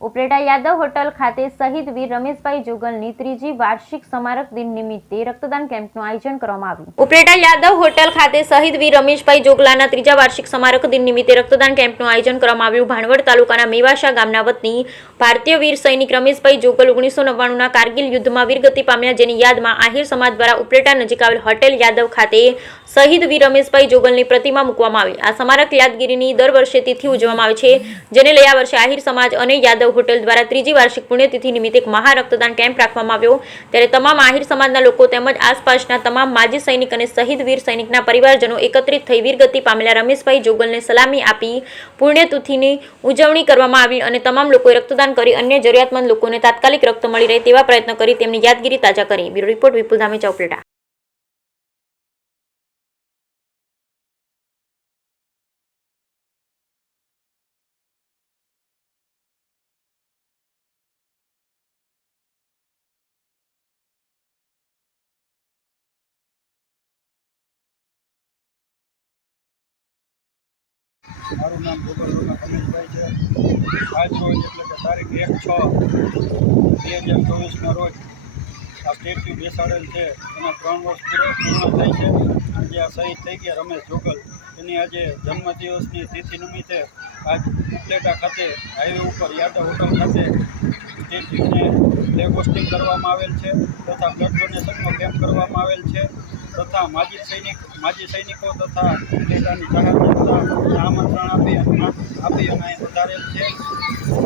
Upleta Yadav hotel ખાતે શહીદ વીર રમેશભાઈ જોગલની ત્રીજી વાર્ષિક સ્મારક દિન નિમિત્તે રક્તદાન કેમ્પનું આયોજન કરવામાં આવ્યું। ઉપલેટા યાદવ હોટલ ખાતે શહીદ વીર રમેશભાઈ જોગલાના ત્રીજા વાર્ષિક સ્મારક દિન નિમિત્તે રક્તદાન કેમ્પનું આયોજન કરવામાં આવ્યું। ભાણવડ તાલુકાના મેવાશા ગામના વતની ભારતીય વીર સૈનિક રમેશભાઈ જોગલ 1999ના કારગિલ યુદ્ધમાં વીરગતિ પામ્યા, જેની યાદમાં આહિર સમાજ દ્વારા ઉપલેટા નજીક આવેલ હોટેલ યાદવ ખાતે શહીદ વીર રમેશભાઈ જોગલની પ્રતિમા મૂકવામાં આવી। આ સ્મારક યાદગીરીની દર વર્ષે તિથિ ઉજવવામાં આવે છે, જેને લઈ આ વર્ષે આહિર સમાજ અને યાદવ હોટલ દ્વારા ત્રીજી વાર્ષિક પુણ્યતિથિ નિમિત્તે એક મહા રક્તદાન કેમ્પ રાખવામાં આવ્યો। ત્યારે તમામ આહિર સમાજના લોકો તેમજ આસપાસના તમામ માજી સૈનિક અને શહીદ વીર સૈનિકના પરિવારજનો એકત્રિત થઈ વીરગતિ પામેલા રમેશભાઈ જોગલને સલામી આપી પુણ્યતિથિની ઉજવણી કરવામાં આવી અને તમામ લોકોએ રક્તદાન કરી અન્ય જરૂરિયાતમંદ લોકોને તાત્કાલિક રક્ત મળી રહે તેવા પ્રયત્નો કરી તેમની યાદગીરી તાજા કરી। બ્યુરો રિપોર્ટ વિપુલ ધામેચા, ઉપલેટા। મારું નામ ગોપાલભાઈ કમલેશભાઈ છે। આજ રોજ એટલે કે તારીખ 1/6/2024ના રોજ આ સ્ટેચ્યુ બેસાડેલ છે, એના 3 વર્ષ પૂર્ણ થાય છે। આજે આ શહીદ થઈ ગયા રમેશ જોગલ, એની આજે જન્મદિવસની તિથિ નિમિત્તે આજ ઉપલેટા ખાતે હાઈવે ઉપર યાદવ હોટલ ખાતે સ્ટેચ્યુને ફ્લેગ હોસ્ટિંગ કરવામાં આવેલ છે તથા બ્લડ ડોનેશનનો કેમ્પ કરવામાં આવેલ છે તથા માજી સૈનિકો તથા ઉપલેટાની જાહેર જનતા આમંત્રણ આપી અને અહીં વધારેલ છે।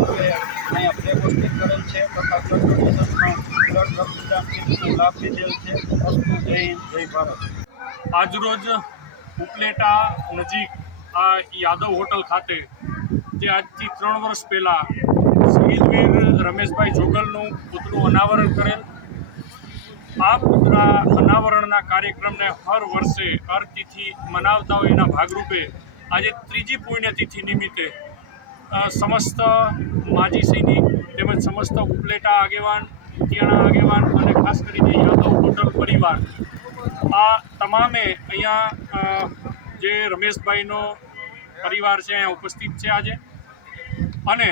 હવે અહીંયા ફ્લેગ હોસ્ટિંગ કરેલ છે તથા બ્લડ ડોનેશનનો બ્લડ રક્તદાન કેમ્પનો લાભ લીધેલ છે। અસ્તુ, જય હિન્દ, જય ભારત। આજરોજ ઉપલેટા નજીક આ યાદવ હોટલ ખાતે જે આજથી 3 વર્ષ પહેલાં શહીદ વીર રમેશભાઈ જોગલનું પુતળું અનાવરણ કરેલ, આ પુતળા અનાવરણના કાર્યક્રમને હર વર્ષે હર તિથિ મનાવતા હોય એના ભાગરૂપે આજે ત્રીજી પુણ્યતિથિ નિમિત્તે સમસ્ત માજી સૈનિક તેમજ સમસ્ત ઉપલેટા આગેવાન, તિયાણા આગેવાન અને ખાસ કરીને યાદવ હોટલ પરિવાર આ તમામે અહીંયા જે રમેશભાઈનો પરિવાર છે અહીંયા ઉપસ્થિત છે આજે। અને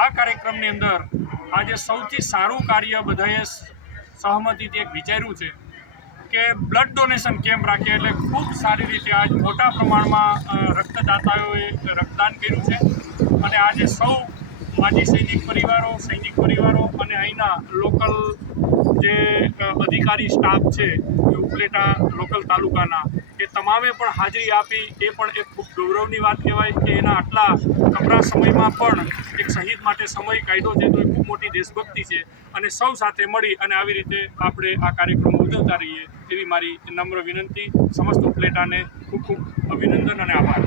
આ કાર્યક્રમની અંદર આજે સૌથી સારું કાર્ય બધાએ સહમતિથી એક વિચાર્યું છે કે બ્લડ ડોનેશન કેમ્પ રાખીએ, એટલે ખૂબ સારી રીતે આજ મોટા પ્રમાણમાં રક્તદાતાઓએ રક્તદાન કર્યું છે અને આજે સૌ માજી સૈનિક પરિવારો અને અહીંના લોકલ જે અધિકારી સ્ટાફ છે ઉપલેટા લોકલ તાલુકાના એ તમામે પણ હાજરી આપી। એ પણ એક ખૂબ ગૌરવની વાત કહેવાય કે એના આટલા કપરા સમયમાં પણ એક શહીદ માટે સમય કાઢ્યો છે, તો એ ખૂબ મોટી દેશભક્તિ છે અને સૌ સાથે મળી અને આવી રીતે આપણે આ કાર્યક્રમ ઉજવતા રહીએ તેવી મારી નમ્ર વિનંતી। સમસ્ત ઉપલેટાને ખૂબ ખૂબ અભિનંદન અને આભાર।